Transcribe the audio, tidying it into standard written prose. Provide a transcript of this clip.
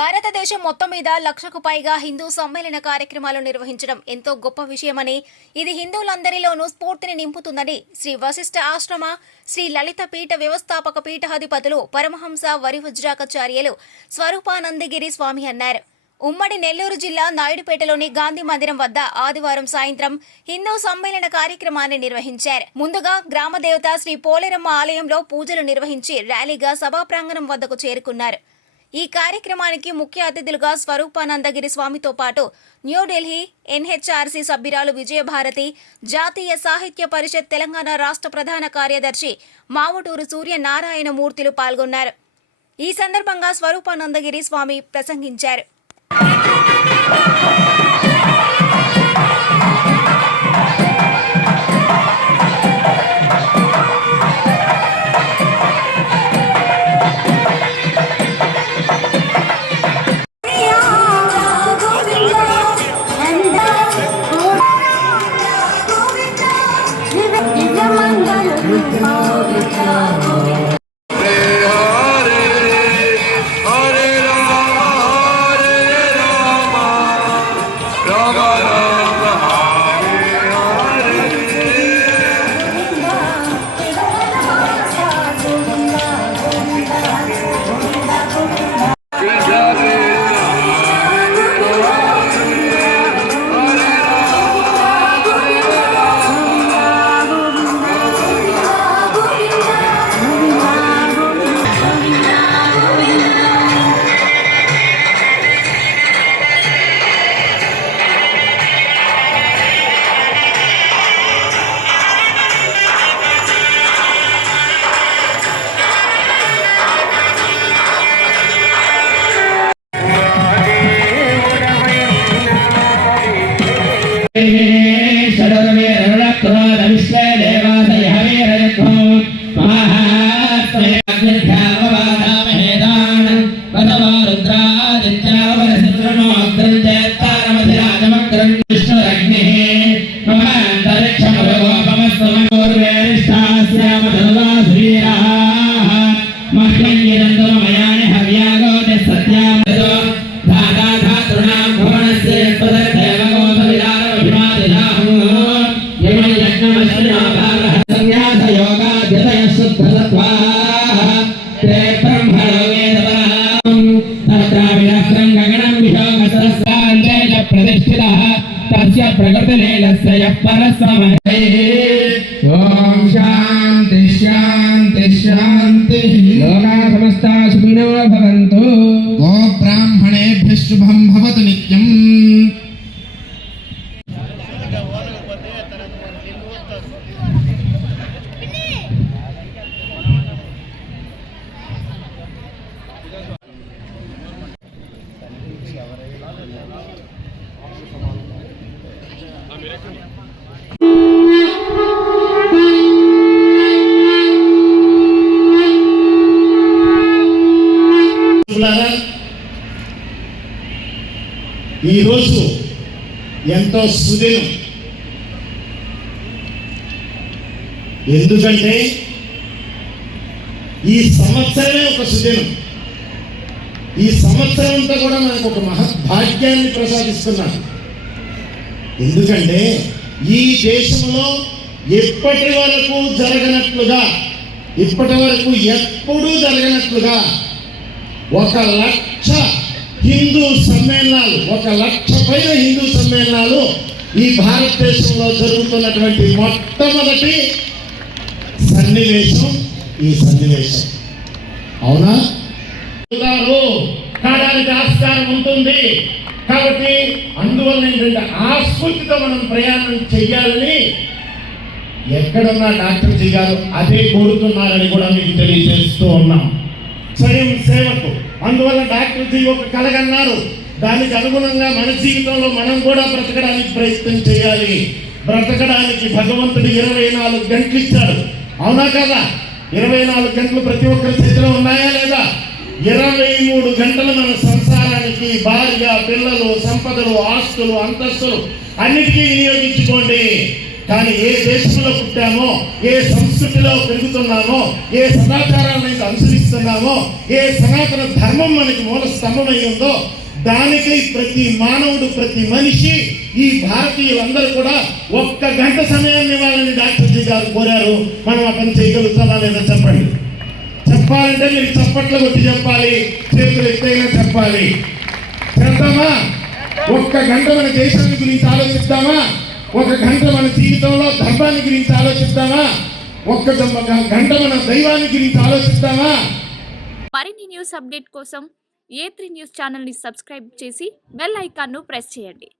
భారతదేశం మొత్తం మీద 1,00,000కు పైగా హిందూ సమ్మేళన కార్యక్రమాలు నిర్వహించడం ఎంతో గొప్ప విషయమని, ఇది హిందువులందరిలోనూ స్ఫూర్తిని నింపుతుందని శ్రీ వశిష్ఠ ఆశ్రమ శ్రీ లలిత పీఠ వ్యవస్థాపక పీఠాధిపతులు పరమహంస వరివజ్రాకాచార్యులు స్వరూపానందగిరి స్వామి అన్నారు. ఉమ్మడి నెల్లూరు జిల్లా నాయుడుపేటలోని గాంధీ మందిరం వద్ద ఆదివారం సాయంత్రం హిందూ సమ్మేళన కార్యక్రమాన్ని నిర్వహించారు. ముందుగా గ్రామదేవత శ్రీ పోలేరమ్మ ఆలయంలో పూజలు నిర్వహించి ర్యాలీగా సభా ప్రాంగణం వద్దకు చేరుకున్నారు. ఈ కార్యక్రమానికి ముఖ్య అతిథులుగా స్వరూపానందగిరి స్వామితో పాటు న్యూఢిల్లీ ఎన్హెచ్ఆర్సీ సభ్యురాలు విజయభారతి, జాతీయ సాహిత్య పరిషత్ తెలంగాణ రాష్ట్ర ప్రధాన కార్యదర్శి మావుటూరు సూర్యనారాయణ మూర్తులు పాల్గొన్నారు. ఈ సందర్భంగా స్వరూపానందగిరి స్వామి ప్రసంగించారు. ओम शांति शांति शांति लोका समस्ता सुखिनो भवन्तु। गो ब्राह्मणेभ्यः शुभं भवतु नित्यम्। ఈ రోజు ఎంతో సుదినం. ఎందుకంటే ఈ సంవత్సరమే ఒక సుదినం. ఈ సంవత్సరం అంతా కూడా మనకు ఒక మహద్భాగ్యాన్ని ప్రసాదిస్తున్నాడు. ఎందుకంటే ఈ దేశంలో ఇప్పటి వరకు జరగనట్లుగా, ఇప్పటి వరకు ఎప్పుడూ జరగనట్లుగా 1,00,000 హిందూ సమ్మేళనాలు, 1,00,000 పైన హిందూ సమ్మేళనాలు ఈ భారతదేశంలో జరుగుతున్నటువంటి మొట్టమొదటి సన్నివేశం ఈ సన్నివేశం. అవునా? కాడానికి ఆస్కారం ఉంటుంది. కాబట్టి అందువల్ల ఏంటంటే ఆస్ఫూర్తితో మనం ప్రయాణం చెయ్యాలని ఎక్కడున్నా డాక్టర్ గారు అదే కోరుతున్నారని కూడా మీకు తెలియజేస్తూ ఉన్నాం. స్వయం సేవకు అందువల్ల డాక్టర్ ఒక కలగన్నారు. దానికి అనుగుణంగా మన జీవితంలో మనం కూడా బ్రతకడానికి ప్రయత్నం చేయాలి. బ్రతకడానికి భగవంతుడు 24 గంటలు ఇచ్చాడు. అవునా కదా? 24 గంటలు ప్రతి ఒక్కరి చేతిలో ఉన్నాయా లేదా? 23 గంటలు మన సంసారానికి, భార్య, పిల్లలు, సంపదలు, ఆస్తులు, అంతస్తులు అన్నిటికీ వినియోగించుకోండి. కానీ ఏ దేశంలో పుట్టామో, ఏ సంస్కృతిలో పెరుగుతున్నామో, ఏ సదాచారాలను అనుసరిస్తున్నామో, ఏ సనాతన ధర్మం మనకి మూల స్తంభమై ఉందో దానికై ప్రతి మానవుడు, ప్రతి మనిషి, ఈ భారతీయులందరూ కూడా 1 గంట సమయాన్ని ఇవ్వాలని డాక్టర్ గారు కోరారు. మనం ఆ పని చేయగలుగుతామా లేదా చెప్పండి. చెప్పాలంటే మీరు చప్పట్లు కొట్టి చెప్పాలి, చేతులు ఎత్తైనా చెప్పాలి. చేద్దామా? 1 గంట మన దేశాన్ని గురించి ఆలోచిద్దామా? 1 గంట మన జీవితంలో ధర్మాన్ని గురించి ఆలోచిద్దామా? 1 గంట మన దైవాన్ని గురించి ఆలోచిద్దామా? మరిన్ని న్యూస్ అప్డేట్ కోసం A3 న్యూస్ ఛానల్ని సబ్స్క్రైబ్ చేసి బెల్ ఐకాన్ను ప్రెస్ చేయండి.